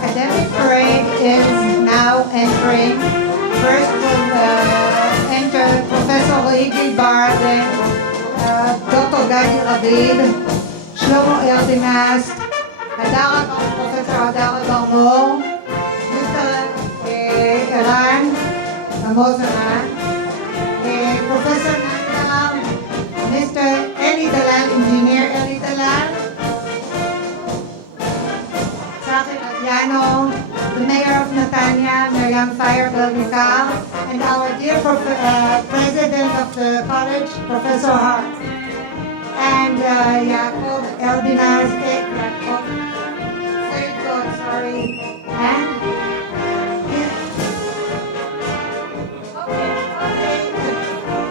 academic parade is now entering. First will enter Professor Iggy Bar, then Dr. Gadi Rabid, Shlomo Erdinast, Professor Hadara Barmor, Mr. Eran Mozaman, Professor Nanda, Mr. Eli Dalal, Engineer Eli Dalal, Saki Adriano, the Mayor of Netanya, Miriam Fire Belgica, and our dear President of the college, Professor Hart, and Jacob Eldinaz, Jacob, sorry, and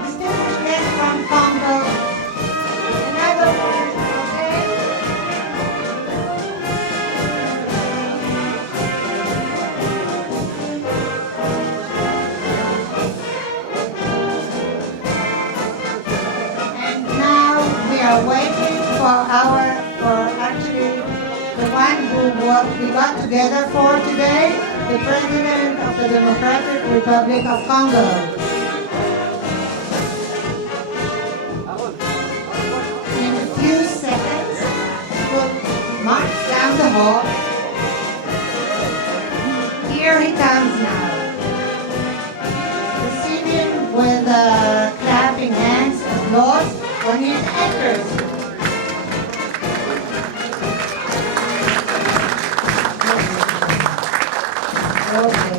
distinguished guest from Congo, another one, okay? And now we are waiting for actually the one who we got together for today, the President of the Democratic Republic of Congo. In a few seconds, we'll march down the hall. Here he comes now. Receiving with clapping hands, applause when he enters. Okay.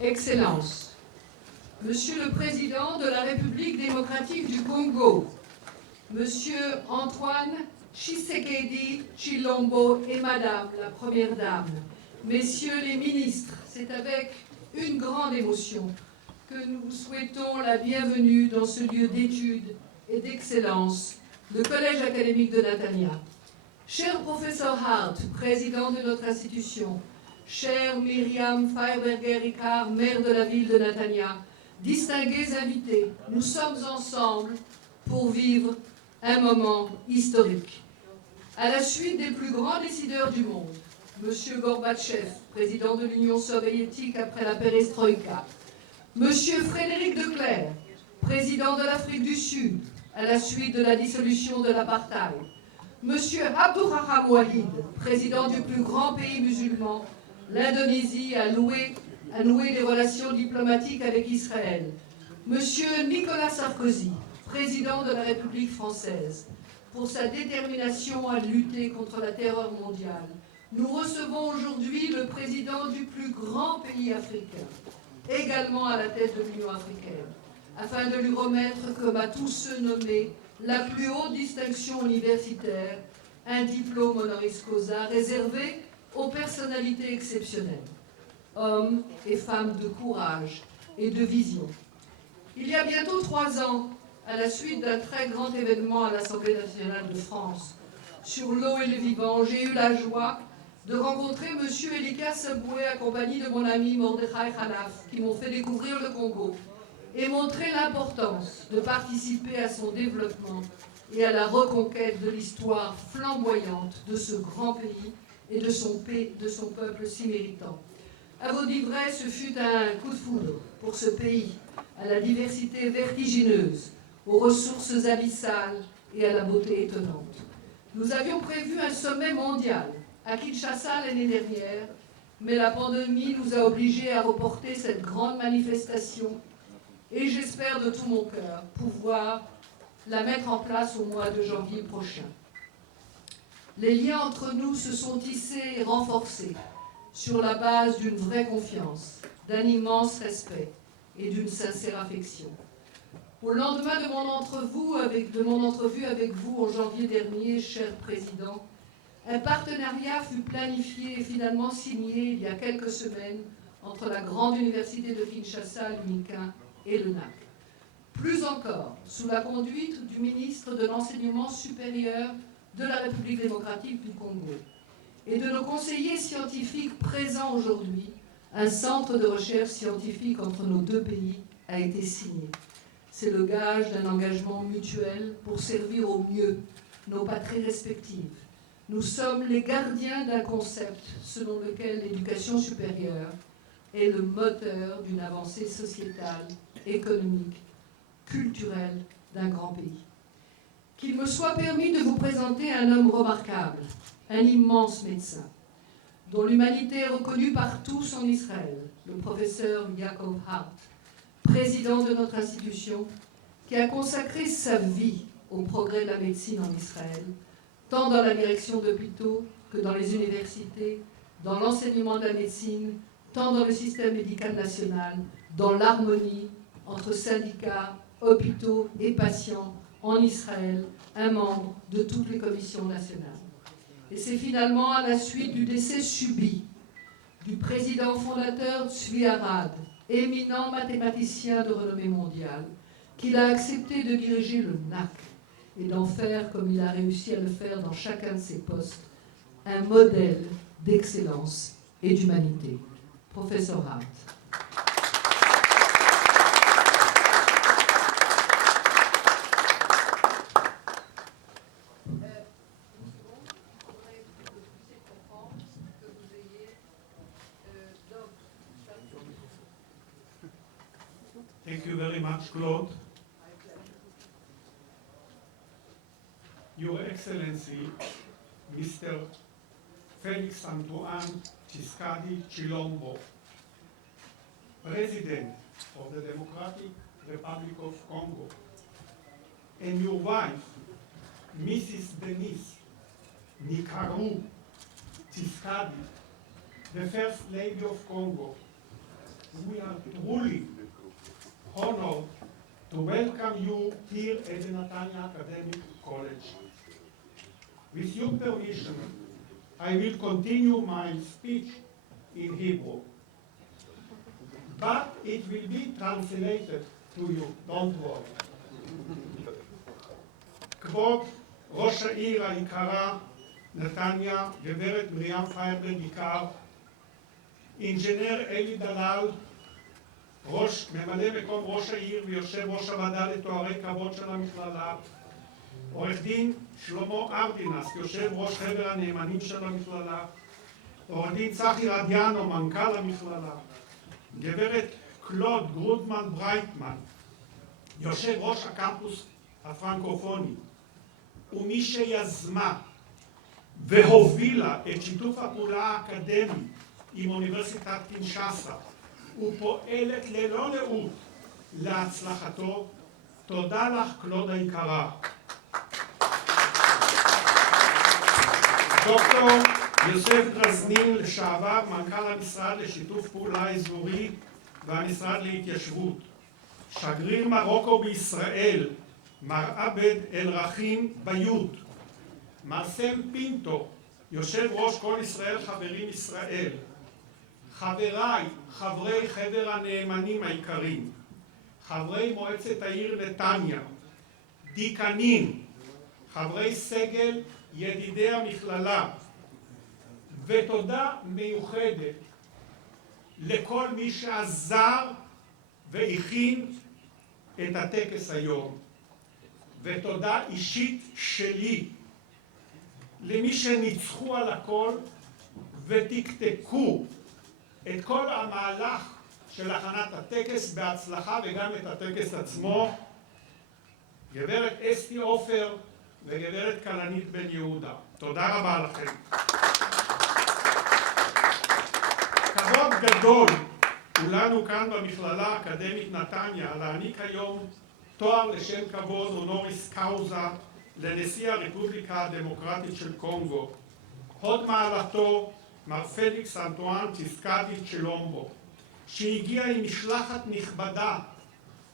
Excellences, Monsieur le Président de la République démocratique du Congo, Monsieur Antoine Tshisekedi Tshilombo et Madame la Première Dame, Messieurs les ministres, c'est avec une grande émotion que nous vous souhaitons la bienvenue dans ce lieu d'études et d'excellence, le Collège académique de Netanya. Cher professeur Hart, président de notre institution, chère Myriam Faerberger-Ricard, maire de la ville de Netanya, distingués invités, nous sommes ensemble pour vivre un moment historique. À la suite des plus grands décideurs du monde, M. Gorbatchev, président de l'Union soviétique après la perestroïka, M. Frédéric de Clercq, président de l'Afrique du Sud, à la suite de la dissolution de l'apartheid, M. Abdourahmane Wahid, président du plus grand pays musulman, l'Indonésie a noué des relations diplomatiques avec Israël. Monsieur Nicolas Sarkozy, président de la République française, pour sa détermination à lutter contre la terreur mondiale. Nous recevons aujourd'hui le président du plus grand pays africain, également à la tête de l'Union africaine, afin de lui remettre, comme à tous ceux nommés, la plus haute distinction universitaire, un diplôme honoris causa réservé aux personnalités exceptionnelles, hommes et femmes de courage et de vision. Il y a bientôt 3 ans, à la suite d'un très grand événement à l'Assemblée nationale de France sur l'eau et le vivant, j'ai eu la joie de rencontrer M. Elika Saboué, accompagné de mon ami Mordechai Khalaf, qui m'ont fait découvrir le Congo et montrer l'importance de participer à son développement et à la reconquête de l'histoire flamboyante de ce grand pays et de son peuple si méritant. À vous dire vrai, ce fut un coup de foudre pour ce pays, à la diversité vertigineuse, aux ressources abyssales et à la beauté étonnante. Nous avions prévu un sommet mondial à Kinshasa l'année dernière, mais la pandémie nous a obligés à reporter cette grande manifestation et j'espère de tout mon cœur pouvoir la mettre en place au mois de janvier prochain. Les liens entre nous se sont tissés et renforcés sur la base d'une vraie confiance, d'un immense respect et d'une sincère affection. Au lendemain de mon entrevue avec vous en janvier dernier, cher Président, un partenariat fut planifié et finalement signé il y a quelques semaines entre la grande université de Kinshasa, l'UNICA, et le NAC. Plus encore, sous la conduite du ministre de l'Enseignement supérieur de la République démocratique du Congo et de nos conseillers scientifiques présents aujourd'hui, un centre de recherche scientifique entre nos deux pays a été signé. C'est le gage d'un engagement mutuel pour servir au mieux nos patries respectives. Nous sommes les gardiens d'un concept selon lequel l'éducation supérieure est le moteur d'une avancée sociétale, économique, culturelle d'un grand pays. Qu'il me soit permis de vous présenter un homme remarquable, un immense médecin, dont l'humanité est reconnue par tous en Israël, le professeur Yaakov Hart, président de notre institution, qui a consacré sa vie au progrès de la médecine en Israël, tant dans la direction d'hôpitaux que dans les universités, dans l'enseignement de la médecine, tant dans le système médical national, dans l'harmonie entre syndicats, hôpitaux et patients en Israël, un membre de toutes les commissions nationales. Et c'est finalement à la suite du décès subi du président fondateur Tzvi Arad, éminent mathématicien de renommée mondiale, qu'il a accepté de diriger le NAC et d'en faire, comme il a réussi à le faire dans chacun de ses postes, un modèle d'excellence et d'humanité. Professeur Hart. Thank you very much, Claude. Your Excellency, Mr. Felix Antoine Tshisekedi Tshilombo, President of the Democratic Republic of Congo, and your wife, Mrs. Denise Nikaru Tshisekedi, the First Lady of Congo, we are truly honored to welcome you here at the Netanya Academic College. With your permission, I will continue my speech in Hebrew, but it will be translated to you, don't worry. כבוד ראש העיר היקרה נתניה, גברת מרים פיירברג יקר, אינג'ינר אלי דלל, ממלא מקום ראש העיר ויושב ראש הוועדה לתוארי כבוד של המכללה, עורך דין שלמה ארדינס, יושב ראש חבר הנאמנים של המכללה, עורך דין צחי רדיאנו, מנכ"ל המכללה, גברת קלוד גרודמן ברייטמן, יושב ראש הקמפוס הפרנקופוני, ומי שיזמה והובילה את שיתוף הפעולה האקדמי עם אוניברסיטת קינשאסה ופועלת ללא לאות להצלחתו, תודה לך קלוד היקרה. דוקטור יוסף דרזנין, לשעבר מנכ"ל המשרד לשיתוף פעולה אזורי והמשרד להתיישבות, שגריר מרוקו בישראל, מר עבד אל-רחים ביוד, מר סם פינטו, יושב ראש כל ישראל חברים ישראל, חבריי, חברי חבר הנאמנים העיקריים, חברי מועצת העיר נתניה, דיקנים, חברי סגל ידידי המכללה, ותודה מיוחדת לכל מי שעזר והכין את הטקס היום, ותודה אישית שלי למי שניצחו על הכל ותקתקו את כל המהלך של הכנת הטקס בהצלחה, וגם את הטקס עצמו, גברת אסתי עופר וגברת כלנית בן יהודה. תודה רבה לכם. גדול הוא לנו כאן במכללה האקדמית נתניה להעניק היום תואר לשם כבוד הונוריס קאוזה לנשיא הרפובליקה הדמוקרטית של קונגו. הוד מעלתו מר פליקס אנטואן צ'יסקדי צ'ילומבו, שהגיע עם משלחת נכבדה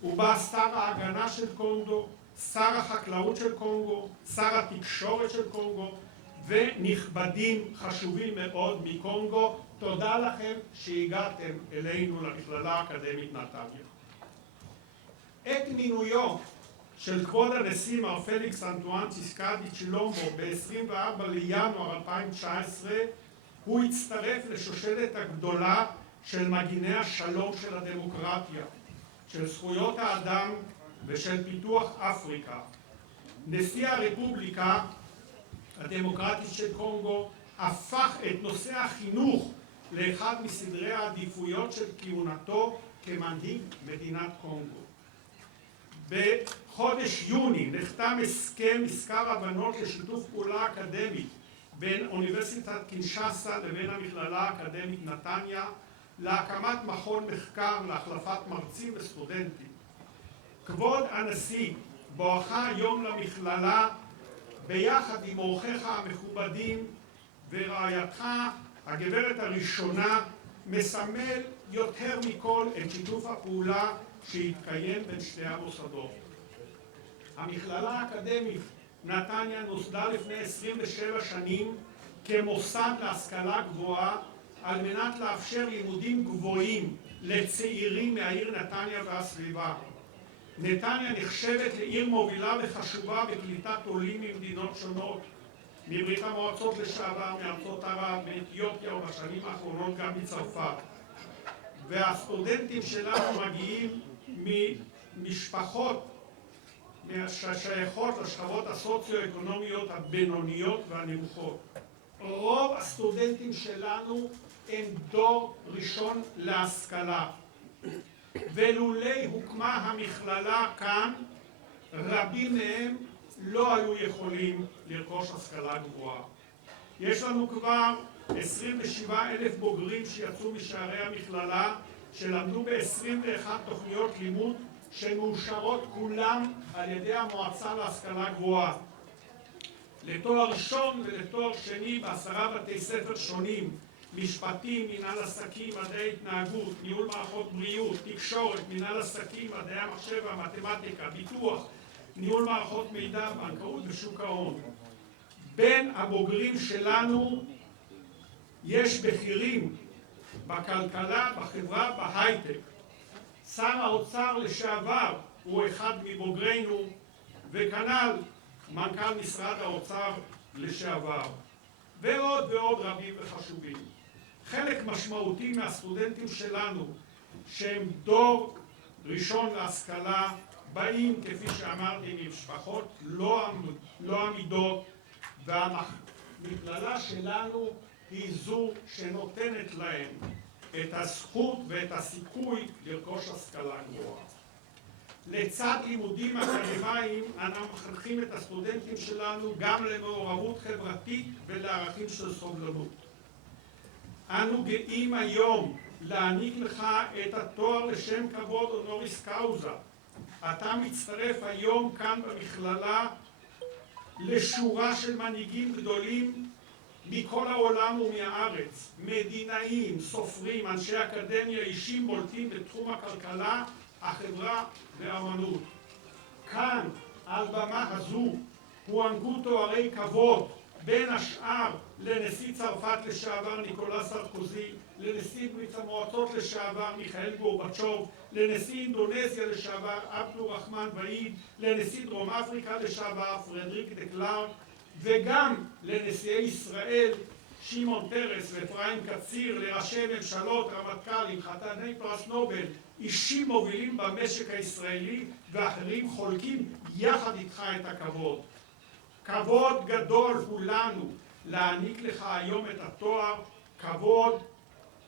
ובה שר ההגנה של קונגו, שר החקלאות של קונגו, שר התקשורת של קונגו ונכבדים חשובים מאוד מקונגו. תודה לכם שהגעתם אלינו למכללה האקדמית נתניה. את מינויו של כבוד הנשיא מר פליקס אנטואן צ'יסקדי צ'ילומבו ב-24 לינואר 2019 הוא הצטרף לשושלת הגדולה של מגיני השלום של הדמוקרטיה, של זכויות האדם ושל פיתוח אפריקה. נשיא הרפובליקה הדמוקרטית של קונגו הפך את נושא החינוך לאחד מסדרי העדיפויות של כהונתו כמנהיג מדינת קונגו. בחודש יוני נחתם הסכם מזכר הבנות לשיתוף פעולה אקדמי בין אוניברסיטת קינשאסה לבין המכללה האקדמית נתניה להקמת מכון מחקר להחלפת מרצים וסטודנטים. כבוד הנשיא, בואך היום למכללה ביחד עם אורחיך המכובדים ורעייתך הגברת הראשונה מסמל יותר מכל את שיתוף הפעולה שהתקיים בין שני המוסדות. המכללה האקדמית נתניה נוסדה לפני 27 שנים כמוסד להשכלה גבוהה על מנת לאפשר לימודים גבוהים לצעירים מהעיר נתניה והסביבה. נתניה נחשבת לעיר מובילה וחשובה בקליטת עולים ממדינות שונות, מברית המועצות לשעבר, מארצות ערב, מאתיופיה ובשנים האחרונות גם מצרפת. והסטודנטים שלנו מגיעים ממשפחות ששייכות לשכבות הסוציו-אקונומיות הבינוניות והנמוכות. רוב הסטודנטים שלנו הם דור ראשון להשכלה. ולולי הוקמה המכללה כאן, רבים מהם לא היו יכולים לרכוש השכלה גבוהה. יש לנו כבר 27,000 בוגרים שיצאו משערי המכללה, שלמדו ב-21 תוכניות לימוד שמאושרות כולם על ידי המועצה להשכלה גבוהה. לתואר ראשון ולתואר שני ב10 בתי ספר שונים, משפטים, מנהל עסקים, מדעי התנהגות, ניהול מערכות בריאות, תקשורת, מנהל עסקים, מדעי המחשב והמתמטיקה, ביטוח, ניהול מערכות מידע, בנקאות ושוק ההון. בין הבוגרים שלנו יש בכירים בכלכלה, בחברה, בהייטק. שר האוצר לשעבר הוא אחד מבוגרינו, וכנ"ל מנכ"ל משרד האוצר לשעבר, ועוד ועוד רבים וחשובים. חלק משמעותי מהסטודנטים שלנו, שהם דור ראשון להשכלה, באים, כפי שאמרתי, ממשפחות לא עמידות, והמכללה שלנו היא זו שנותנת להם את הזכות ואת הסיכוי לרכוש השכלה גבוהה. לצד לימודים אקדמיים, אנחנו מחנכים את הסטודנטים שלנו גם למעורבות חברתית ולערכים של סובלנות. אנו גאים היום להעניק לך את התואר לשם כבוד הונוריס קאוזה. אתה מצטרף היום כאן במכללה לשורה של מנהיגים גדולים מכל העולם ומהארץ, מדינאים, סופרים, אנשי אקדמיה, אישים בולטים בתחום הכלכלה, החברה והאמנות. כאן, על במה הזו, הוענקו תוארי כבוד, בין השאר לנשיא צרפת לשעבר ניקולא סרקוזי, לנשיא ברית המועצות לשעבר מיכאל גורבצ'וב, לנשיא אינדונזיה לשעבר עבדו רחמן ואיד, לנשיא דרום אפריקה לשעבר פרדריק דה קלרק, וגם לנשיאי ישראל שמעון פרס ואפרים קציר, לראשי ממשלות, רמטכ"לים, חתני פרס נובל, אישים מובילים במשק הישראלי ואחרים חולקים יחד איתך את הכבוד. כבוד גדול הוא לנו להעניק לך היום את התואר כבוד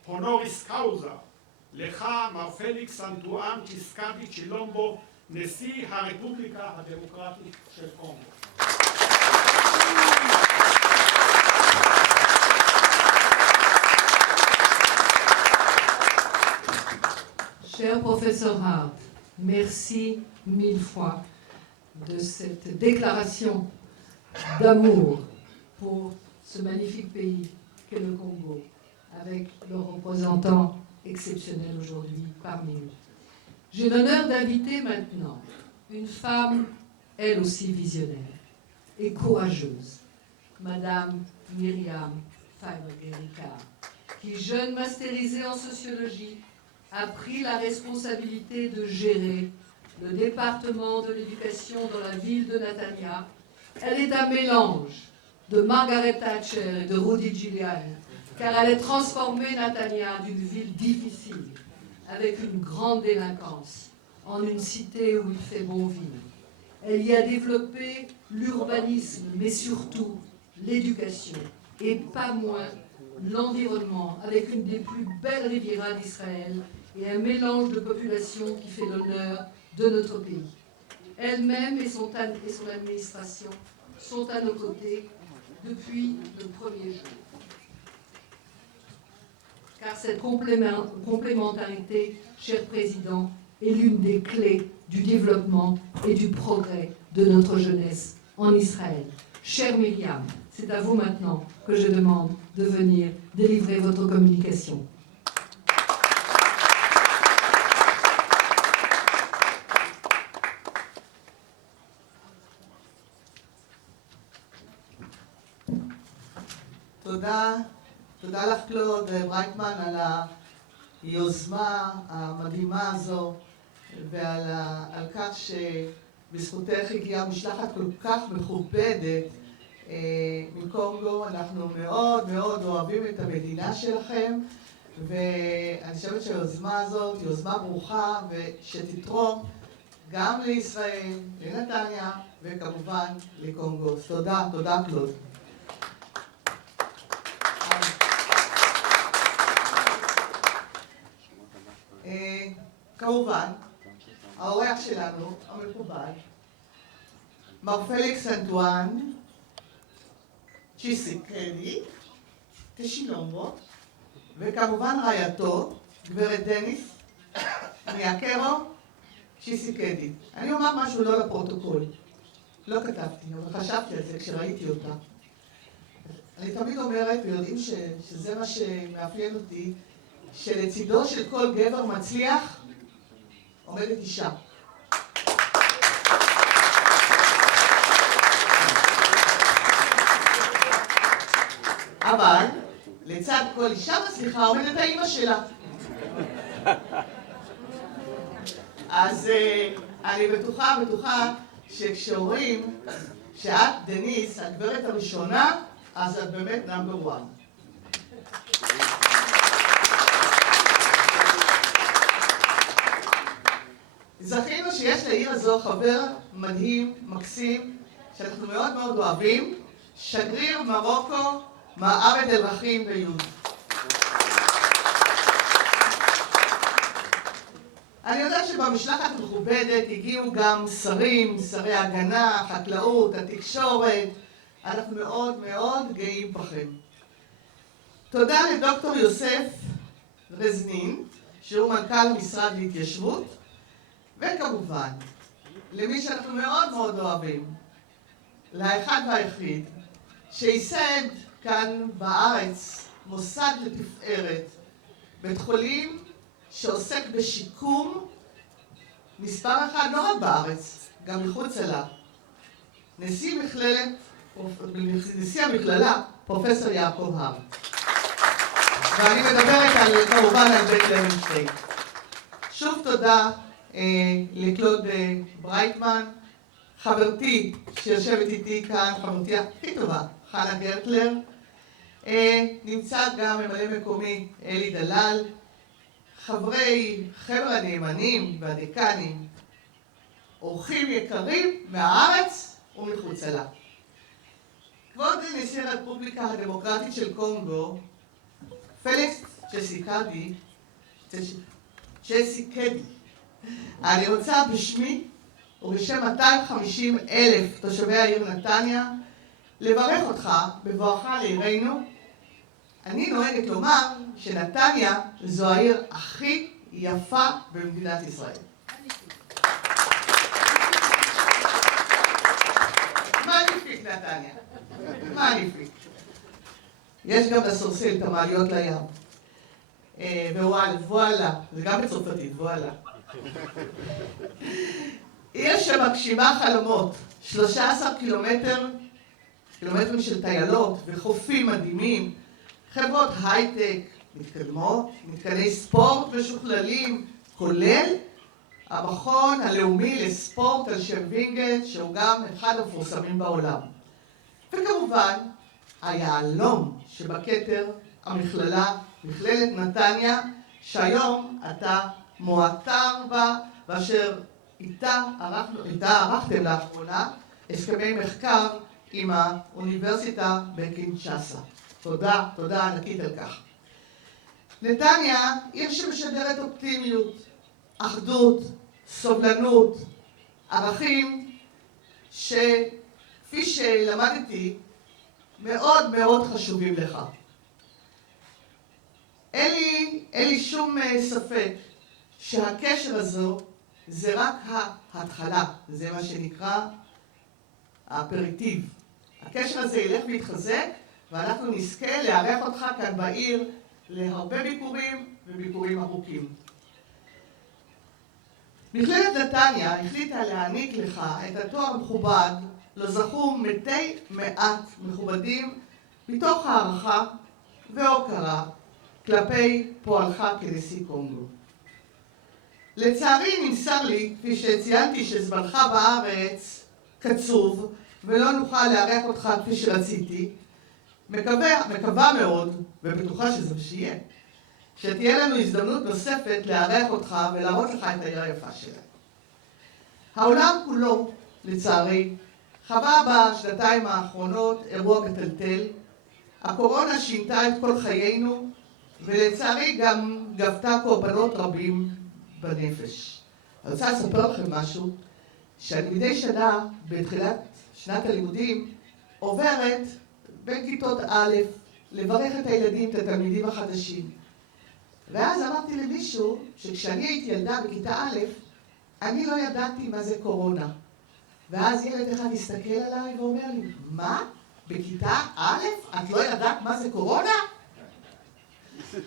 הונוריס קאוזה. לך, מר פליקס אנטואן צ'יסקדי צ'ילומבו, נשיא הרפובליקה הדמוקרטית של קונגו. Cher professeur Hart, merci mille fois de cette déclaration d'amour pour ce magnifique pays qu'est le Congo, avec le représentant exceptionnel aujourd'hui parmi nous. J'ai l'honneur d'inviter maintenant une femme, elle aussi visionnaire et courageuse, Madame Myriam Fabre-Ricard, qui, jeune masterisée en sociologie, a pris la responsabilité de gérer le département de l'éducation dans la ville de Netanya. Elle est un mélange de Margaret Thatcher et de Rudy Giuliani, car elle a transformé Netanya d'une ville difficile, avec une grande délinquance, en une cité où il fait bon vivre. Elle y a développé l'urbanisme, mais surtout l'éducation, et pas moins l'environnement, avec une des plus belles rivieras d'Israël et un mélange de population qui fait l'honneur de notre pays. Elle-même et son administration sont à nos côtés depuis le premier jour. Car cette complémentarité, cher Président, est l'une des clés du développement et du progrès de notre jeunesse en Israël. Chère Myriam, c'est à vous maintenant que je demande de venir délivrer votre communication. תודה לך קלוד ברייטמן על היוזמה המדהימה הזו ועל כך שבזכותך הגיעה משלחת כל כך מכובדת מקונגו. אנחנו מאוד מאוד אוהבים את המדינה שלכם, ואני חושבת שהיוזמה הזאת היא יוזמה ברוכה ושתתרום גם לישראל, לנתניה וכמובן לקונגו. תודה, תודה קלוד. כמובן, האורח שלנו, המכובד, מר פליקס אנטואן צ'יסיקדי, תשילומו, וכמובן רעייתו, גברת דניס מיאקרו צ'יסיקדי. אני אומר משהו לא לפרוטוקול, לא כתבתי, אבל חשבתי על זה כשראיתי אותה. אני תמיד אומרת, ויודעים שזה מה שמאפיין אותי, שלצידו של כל גבר מצליח עומדת אישה. אבל לצד כל אישה מצליחה עומדת האמא שלה. אז אני בטוחה שכשאומרים שאת דניס, הגברת הראשונה, אז את באמת נאמבר 1. זכינו שיש לעיר הזו חבר מדהים, מקסים, שאנחנו מאוד מאוד אוהבים, שגריר מרוקו, מר עבד אל-רחים ביוד. אני יודעת שבמשלחת מכובדת הגיעו גם שרים, שרי ההגנה, החקלאות, התקשורת. אנחנו מאוד מאוד גאים בכם. תודה לדוקטור יוסף רזנין, שהוא מנכ"ל המשרד להתיישבות, וכמובן, למי שאנחנו מאוד מאוד אוהבים, לאחד והיחיד, שייסד כאן בארץ מוסד לתפארת, בית חולים שעוסק בשיקום מספר אחד לא רק בארץ, גם מחוץ לה. נשיא המכללה, פרופסור יעקב הר. ואני מדברת כמובן על בית לוינשטיין. שוב תודה לקלוד ברייטמן, חברתי שיושבת איתי כאן, חברתי הכי טובה, חנה גרטלר. נמצא גם ממלא מקומי אלי דלל, חברי חבר הנאמנים והדקנים, אורחים יקרים מהארץ ומחוץ לה. כבוד נשיא הרפובליקה הדמוקרטית של קונגו, פליקס צ'יסיקדי, אני רוצה בשמי ובשם 250,000 תושבי העיר נתניה לברך אותך בבואך לעירנו. אני נוהגת לומר שנתניה זו העיר הכי יפה במדינת ישראל. מגניפיק נתניה, מגניפיק. יש גם לסורסל את המעליות לים. ווואלה, זה גם בצרפתית, וואלה. עיר שמגשימה חלומות, 13 קילומטרים של טיילות וחופים מדהימים, חברות הייטק מתקדמות, מתקני ספורט משוכללים, כולל המכון הלאומי לספורט על שם וינגייט, שהוא גם אחד המפורסמים בעולם. וכמובן, היהלום שבכתר המכללה, מכללת נתניה, שהיום אתה מועטר בה, ואשר איתה ערכתם לאחרונה הסכמי מחקר עם האוניברסיטה בקינצ'אסה. תודה, תודה ענקית על כך. נתניה, עיר שמשדרת אופטימיות, אחדות, סובלנות, ערכים שכפי שלמדתי, מאוד מאוד חשובים לך. אין לי שום ספק שהקשר הזו זה רק ההתחלה, זה מה שנקרא האפריטיב. הקשר הזה ילך ויתחזק, ואנחנו נזכה לארח אותך כאן בעיר להרבה ביקורים וביקורים ארוכים. מכללת נתניה החליטה להעניק לך את התואר המכובד, לו זכו מתי מעט מכובדים, מתוך הערכה והוקרה כלפי פועלך כנשיא קונגו. לצערי נמסר לי, כפי שציינתי, שזמנך בארץ קצוב ולא נוכל לארח אותך כפי שרציתי. מקווה מאוד, ובטוחה שזה שיהיה, שתהיה לנו הזדמנות נוספת לארח אותך ולהראות לך את העיר היפה שלה. העולם כולו, לצערי, חווה בשנתיים האחרונות אירוע מטלטל. הקורונה שינתה את כל חיינו, ולצערי גם גבתה קורבנות רבים בנפש. אני רוצה לספר לכם משהו, שאני מדי שנה, בתחילת שנת הלימודים, עוברת בין כיתות א' לברך את הילדים, את התלמידים החדשים. ואז אמרתי למישהו שכשאני הייתי ילדה בכיתה א', אני לא ידעתי מה זה קורונה. ואז ילד אחד הסתכל עליי ואומר לי, מה? בכיתה א'? את לא ידעת מה זה קורונה?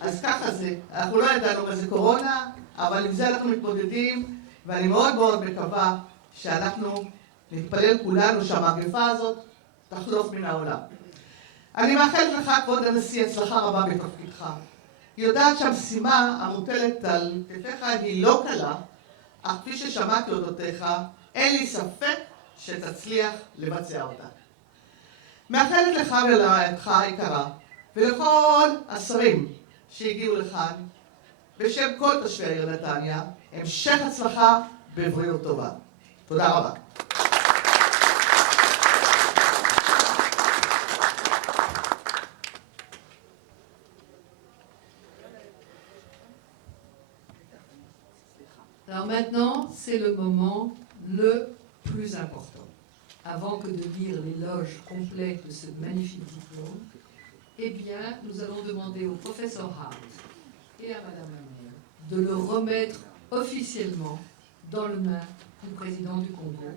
אז ככה זה, אנחנו לא ידענו מה זה קורונה, אבל עם זה אנחנו מתמודדים, ואני מאוד מאוד מקווה שאנחנו נתפלל כולנו שהמגפה הזאת תחלוף מן העולם. אני מאחלת לך, כבוד הנשיא, הצלחה רבה בתפקידך. היא יודעת שהמשימה המוטלת על כתפיך היא לא קלה, אך כפי ששמעתי אודותיך, אין לי ספק שתצליח לבצע אותה. מאחלת לך ולרעייתך היקרה, ולכל השרים שהגיעו לכאן, בשם כל תושבי העיר נתניה, המשך הצלחה בבריאות טובה. תודה רבה. Alors maintenant, c'est le moment le plus important. Avant que de lire l'éloge complet de ce magnifique diplôme, eh bien, nous allons demander au professeur Hart et à Madame Hamel de le remettre officiellement dans les mains du président du Congo.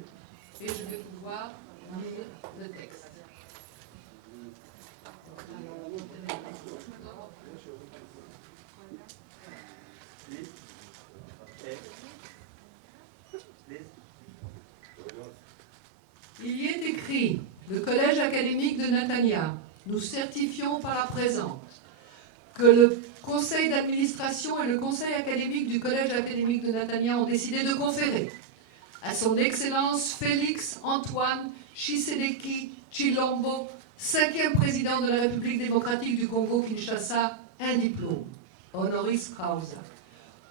Et je vais pouvoir lire le texte. Il y est écrit, le Collège académique de Natania, nous certifions par la présente que le Conseil d'administration et le Conseil académique du Collège académique de Natania ont décidé de conférer à son Excellence Félix Antoine Tshisekedi Tshilombo, 5e président de la République démocratique du Congo-Kinshasa, un diplôme, honoris causa,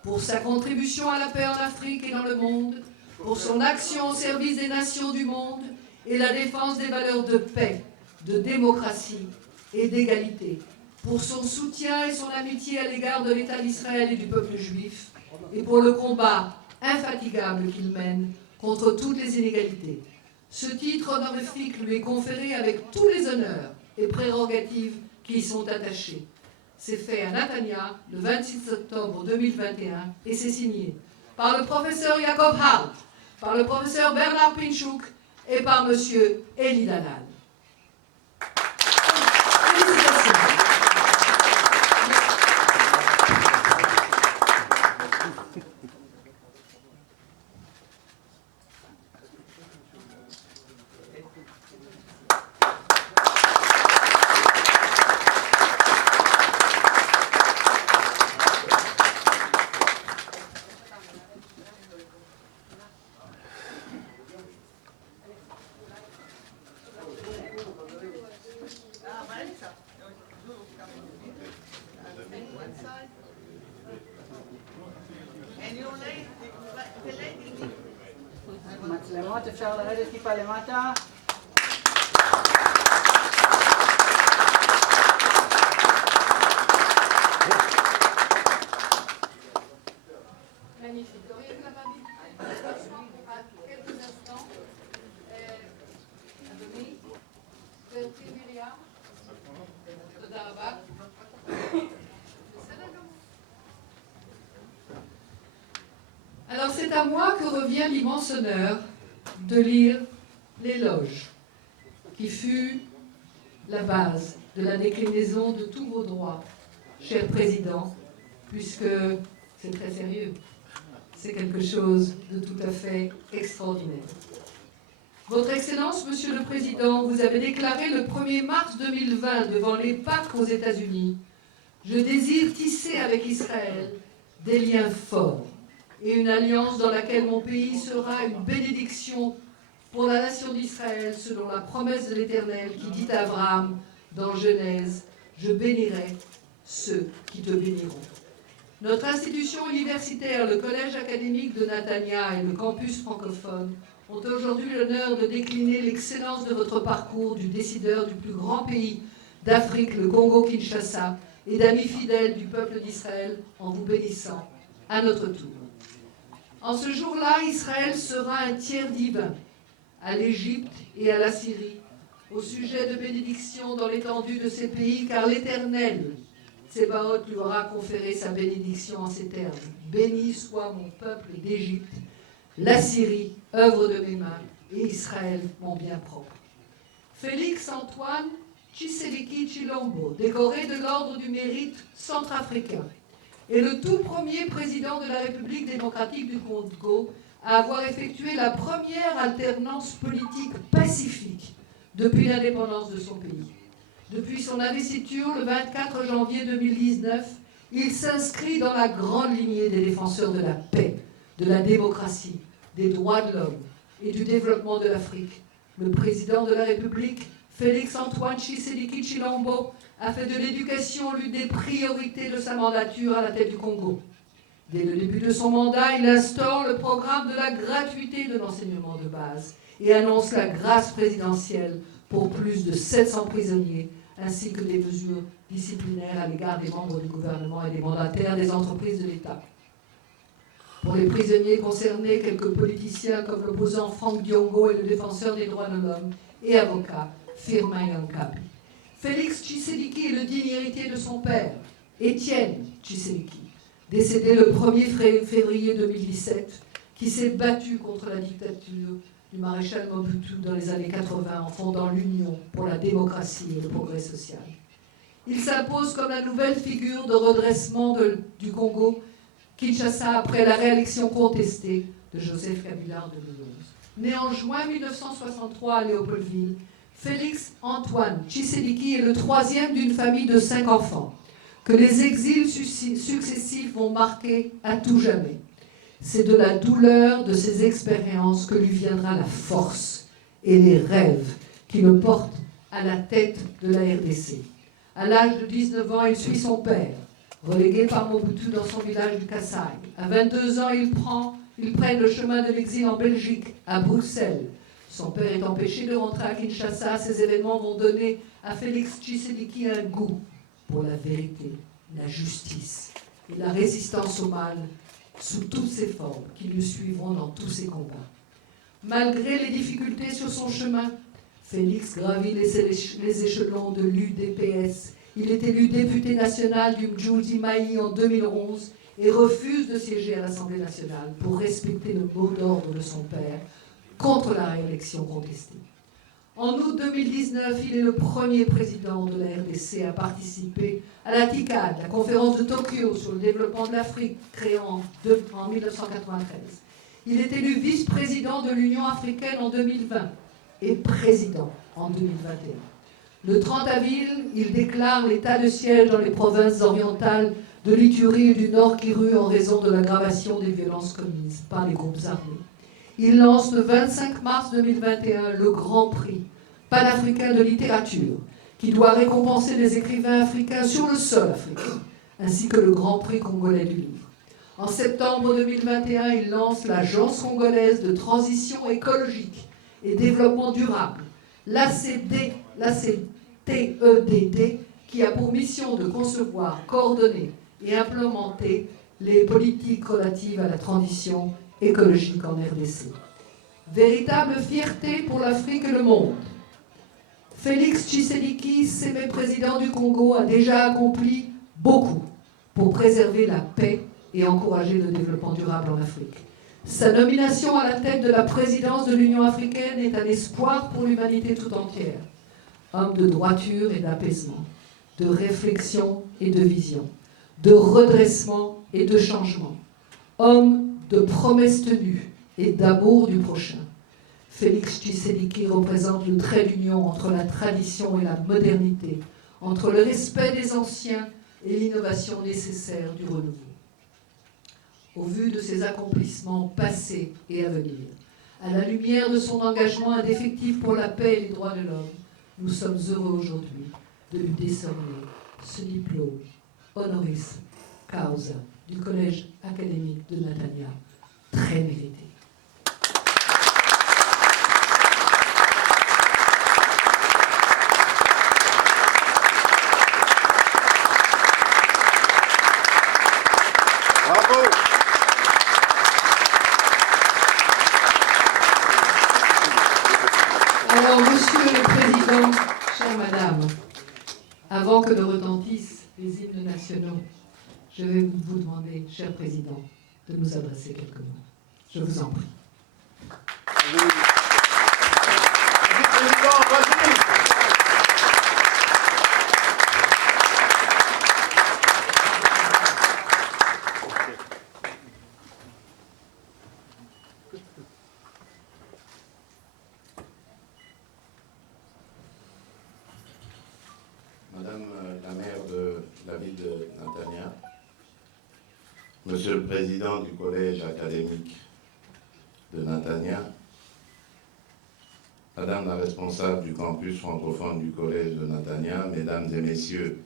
pour sa contribution à la paix en Afrique et dans le monde, pour son action au service des nations du monde et la défense des valeurs de paix, de démocratie et d'égalité, pour son soutien et son amitié à l'égard de l'État d'Israël et du peuple juif, et pour le combat infatigable qu'il mène contre toutes les inégalités. Ce titre honorifique lui est conféré avec tous les honneurs et prérogatives qui y sont attachés. s'est fait à Natania le 26 octobre 2021 et c'est signé par le professeur Jacob Hart, par le professeur Bernard Pinchuk et par monsieur Elie Danal. Félicitations. מצלמות, אפשר לרדת טיפה למטה. Magnifique. Auriez-vous la main à quelques instants אדוני, גברתי מרים, תודה רבה. בסדר גמור. Alors c'est à moi que revient l'immense honneur de lire l'éloge qui fut la base de la déclinaison de tous vos droits, cher Président, puisque c'est très sérieux. C'est quelque chose de tout à fait extraordinaire. Votre Excellence, Monsieur le Président, vous avez déclaré le 1er mars 2020 devant les papes aux États-Unis « Je désire tisser avec Israël des liens forts et une alliance dans laquelle mon pays sera une bénédiction pour la nation d'Israël selon la promesse de l'Éternel qui dit à Abraham dans Genèse « Je bénirai ceux qui te béniront ». Notre institution universitaire, le Collège académique de Natania et le campus francophone ont aujourd'hui l'honneur de décliner l'excellence de votre parcours du décideur du plus grand pays d'Afrique, le Congo-Kinshasa, et d'amis fidèles du peuple d'Israël en vous bénissant à notre tour. En ce jour-là, Israël sera un tiers divin à l'Égypte et à la Syrie, au sujet de bénédiction dans l'étendue de ces pays, car l'Éternel, Tsebaoth, lui aura conféré sa bénédiction en ces termes. Béni soit mon peuple d'Égypte, la Syrie, œuvre de mes mains, et Israël, mon bien propre. Félix Antoine Tshisekedi Tshilombo, décoré de l'Ordre du Mérite centrafricain, est le tout premier président de la République démocratique du Congo à avoir effectué la première alternance politique pacifique depuis l'indépendance de son pays. Depuis son investiture le 24 janvier 2019, il s'inscrit dans la grande lignée des défenseurs de la paix, de la démocratie, des droits de l'homme et du développement de l'Afrique. Le président de la République, Félix-Antoine Tshisekedi Tshilombo, a fait de l'éducation l'une des priorités de sa mandature à la tête du Congo. Dès le début de son mandat, il instaure le programme de la gratuité de l'enseignement de base et annonce la grâce présidentielle pour plus de 700 prisonniers, ainsi que des mesures disciplinaires à l'égard des membres du gouvernement et des mandataires des entreprises de l'État. Pour les prisonniers concernés, quelques politiciens comme l'opposant Franck Diongo et le défenseur des droits de l'homme et avocat Firmin Yankabi. Félix Tshisekedi est le digne héritier de son père, Étienne Tshisekedi, décédé le 1er février 2017, qui s'est battu contre la dictature du maréchal Mobutu dans les années 80 en fondant l'Union pour la démocratie et le progrès social. Il s'impose comme la nouvelle figure de redressement du Congo, Kinshasa, après la réélection contestée de Joseph Kabila en 2011. Né en juin 1963 à Léopoldville, Félix Antoine Tshisekedi est le troisième d'une famille de 5 enfants, que les exils successifs vont marquer à tout jamais. C'est de la douleur de ces expériences que lui viendra la force et les rêves qui le portent à la tête de la RDC. À l'âge de 19 ans, il suit son père, relégué par Mobutu dans son village du Kasaï. À 22 ans, ils prennent le chemin de l'exil en Belgique, à Bruxelles. Son père est empêché de rentrer à Kinshasa. Ces événements vont donner à Félix Tshisekedi un goût pour la vérité, la justice et la résistance au mal sous toutes ses formes qui lui suivront dans tous ses combats. Malgré les difficultés sur son chemin, Félix gravit les échelons de l'UDPS. Il est élu député national du Mjudi-Maï en 2011 et refuse de siéger à l'Assemblée nationale pour respecter le mot d'ordre de son père contre la réélection contestée. En août 2019, il est le premier président de la RDC à participer à la TICAD, la conférence de Tokyo sur le développement de l'Afrique, créée en 1993. Il est élu vice-président de l'Union africaine en 2020 et président en 2021. Le 30 avril, il déclare l'état de siège dans les provinces orientales de l'Ituri et du Nord Kivu en raison de l'aggravation des violences commises par les groupes armés. Il lance le 25 mars 2021 le Grand Prix panafricain de littérature, qui doit récompenser les écrivains africains sur le sol africain, ainsi que le Grand Prix congolais du livre. En septembre 2021, il lance l'Agence congolaise de transition écologique et développement durable, l'ACTEDD, qui a pour mission de concevoir, coordonner et implémenter les politiques relatives à la transition écologique en RDC. Véritable fierté pour l'Afrique et le monde. Félix Tshisekedi, président du Congo, a déjà accompli beaucoup pour préserver la paix et encourager le développement durable en Afrique. Sa nomination à la tête de la présidence de l'Union africaine est un espoir pour l'humanité tout entière. Homme de droiture et d'apaisement, de réflexion et de vision, de redressement et de changement. Homme de promesses tenues et d'amour du prochain. Félix Tshisekedi représente le trait d'union entre la tradition et la modernité, entre le respect des anciens et l'innovation nécessaire du renouveau. Au vu de ses accomplissements passés et à venir, à la lumière de son engagement indéfectible pour la paix et les droits de l'homme, nous sommes heureux aujourd'hui de lui décerner ce diplôme honoris causa du Collège académique de Natania, très mérité. Bravo. Alors, Monsieur le Président, chère Madame, avant que ne retentissent les hymnes nationaux, je vais vous demander, cher Président, de nous adresser quelques mots. Je vous en prie. Vas-y, président, vas-y. Madame la maire de la ville de Natania, Monsieur le Président du Collège académique de Natania, Madame la responsable du campus francophone du Collège de Natania, Mesdames et Messieurs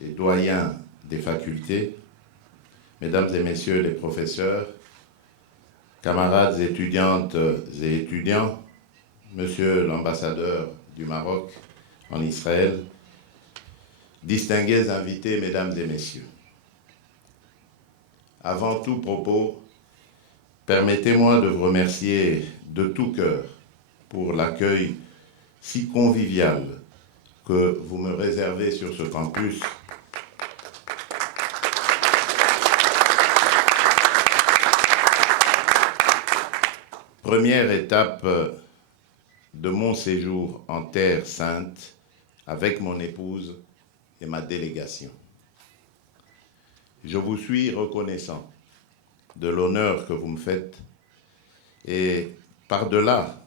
les doyens des facultés, Mesdames et Messieurs les professeurs, camarades étudiantes et étudiants, Monsieur l'ambassadeur du Maroc en Israël, distingués invités, Mesdames et Messieurs. Avant tout propos, permettez-moi de vous remercier de tout cœur pour l'accueil si convivial que vous me réservez sur ce campus. Première étape de mon séjour en Terre Sainte avec mon épouse et ma délégation. Je vous suis reconnaissant de l'honneur que vous me faites et par-delà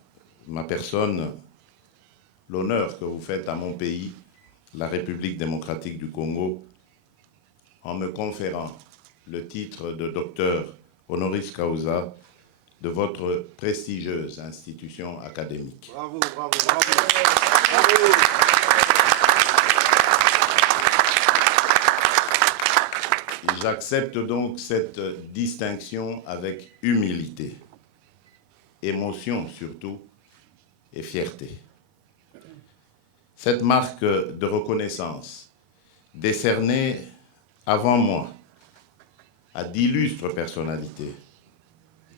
ma personne, l'honneur que vous faites à mon pays, la République démocratique du Congo, en me conférant le titre de docteur honoris causa de votre prestigieuse institution académique. Bravo, bravo, bravo. Bravo. J'accepte donc cette distinction avec humilité, émotion surtout et fierté. Cette marque de reconnaissance décernée avant moi à d'illustres personnalités,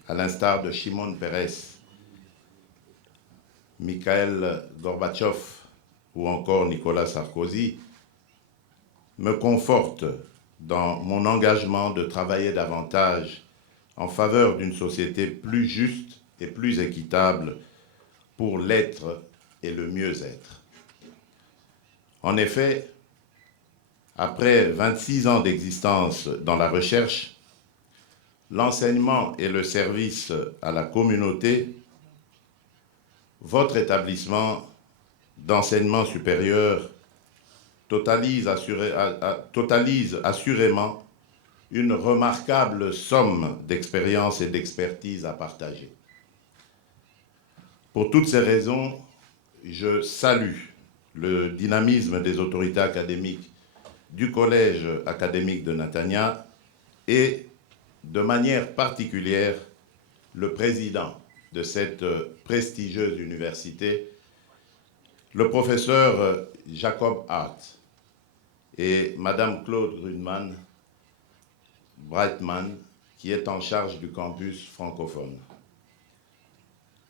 à l'instar de Shimon Peres, Mikhail Gorbatchev ou encore Nicolas Sarkozy, me conforte dans mon engagement de travailler davantage en faveur d'une société plus juste et plus équitable pour l'être et le mieux-être. En effet, après 26 ans d'existence dans la recherche, l'enseignement et le service à la communauté, votre établissement d'enseignement supérieur totalise assurément une remarquable somme d'expérience et d'expertise à partager. Pour toutes ces raisons, je salue le dynamisme des autorités académiques du Collège académique de Netanya et, de manière particulière, le président de cette prestigieuse université, le professeur Jacob Hart et Madame Claude Brightman, qui est en charge du campus francophone.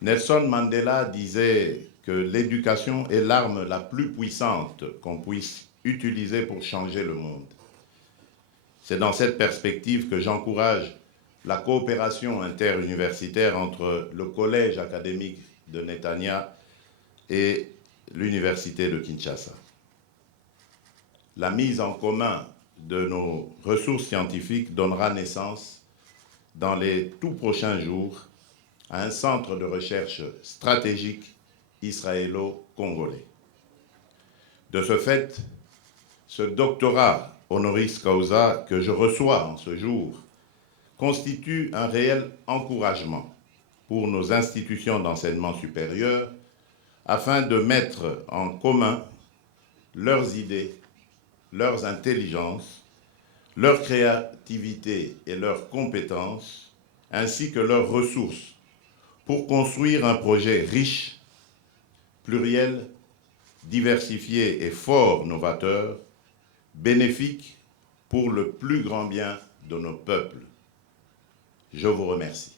Nelson Mandela disait que l'éducation est l'arme la plus puissante qu'on puisse utiliser pour changer le monde. C'est dans cette perspective que j'encourage la coopération interuniversitaire entre le Collège académique de Netanya et l'Université de Kinshasa. La mise en commun de nos ressources scientifiques donnera naissance, dans les tout prochains jours, à un centre de recherche stratégique israélo-congolais. De ce fait, ce doctorat honoris causa que je reçois en ce jour constitue un réel encouragement pour nos institutions d'enseignement supérieur afin de mettre en commun leurs idées, leurs intelligences, leur créativité et leurs compétences, ainsi que leurs ressources, pour construire un projet riche, pluriel, diversifié et fort novateur, bénéfique pour le plus grand bien de nos peuples. Je vous remercie.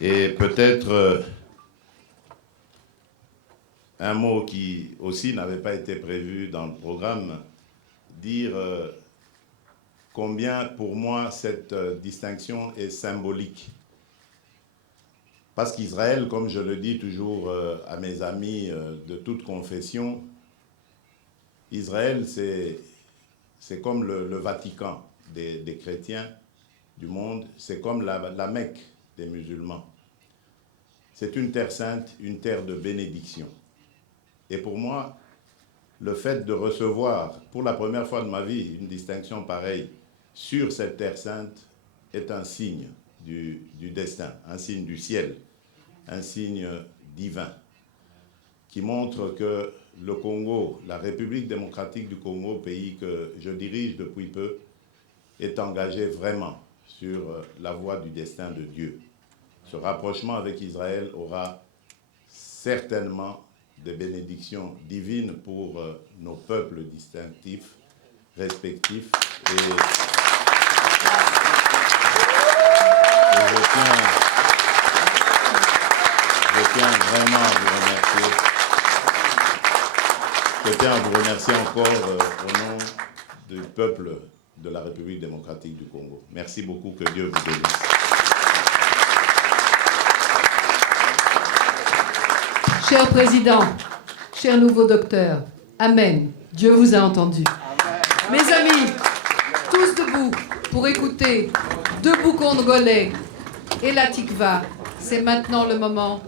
Et peut-être un mot qui aussi n'avait pas été prévu dans le programme, dire combien pour moi cette distinction est symbolique. Parce qu'Israël, comme je le dis toujours à mes amis de toute confession, Israël c'est comme le Vatican des chrétiens du monde, c'est comme la Mecque des musulmans. C'est une terre sainte, une terre de bénédiction. Et pour moi, le fait de recevoir pour la première fois de ma vie une distinction pareille sur cette terre sainte est un signe du destin, un signe du ciel, un signe divin, qui montre que le Congo, la République démocratique du Congo, pays que je dirige depuis peu, est engagé vraiment sur la voie du destin de Dieu. Ce rapprochement avec Israël aura certainement des bénédictions divines pour nos peuples distinctifs, respectifs. Et je tiens vraiment à vous remercier. Je tiens à vous remercier encore au nom du peuple de la République démocratique du Congo. Merci beaucoup, que Dieu vous bénisse. Cher Président, cher nouveau docteur, Amen. Dieu vous a entendu. Mes amis, tous debout pour écouter Debout Congolais et la Tikva. C'est maintenant le moment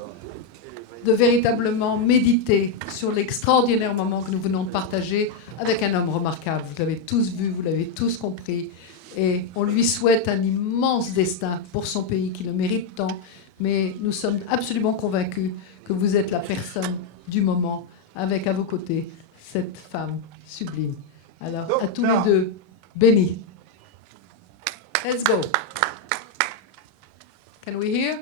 de véritablement méditer sur l'extraordinaire moment que nous venons de partager avec un homme remarquable. Vous l'avez tous vu, vous l'avez tous compris. Et on lui souhaite un immense destin pour son pays qui le mérite tant. Mais nous sommes absolument convaincus que vous êtes la personne du moment, avec à vos côtés cette femme sublime. Alors, à tous les deux, bénis. Let's go. Can we hear?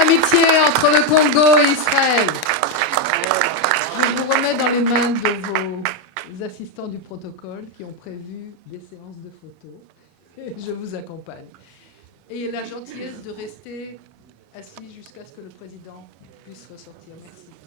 d'amitié entre le Congo et Israël. Je vous remets dans les mains de vos assistants du protocole qui ont prévu des séances de photos. Et je vous accompagne. Ayez la gentillesse de rester assis jusqu'à ce que le président puisse ressortir. Merci.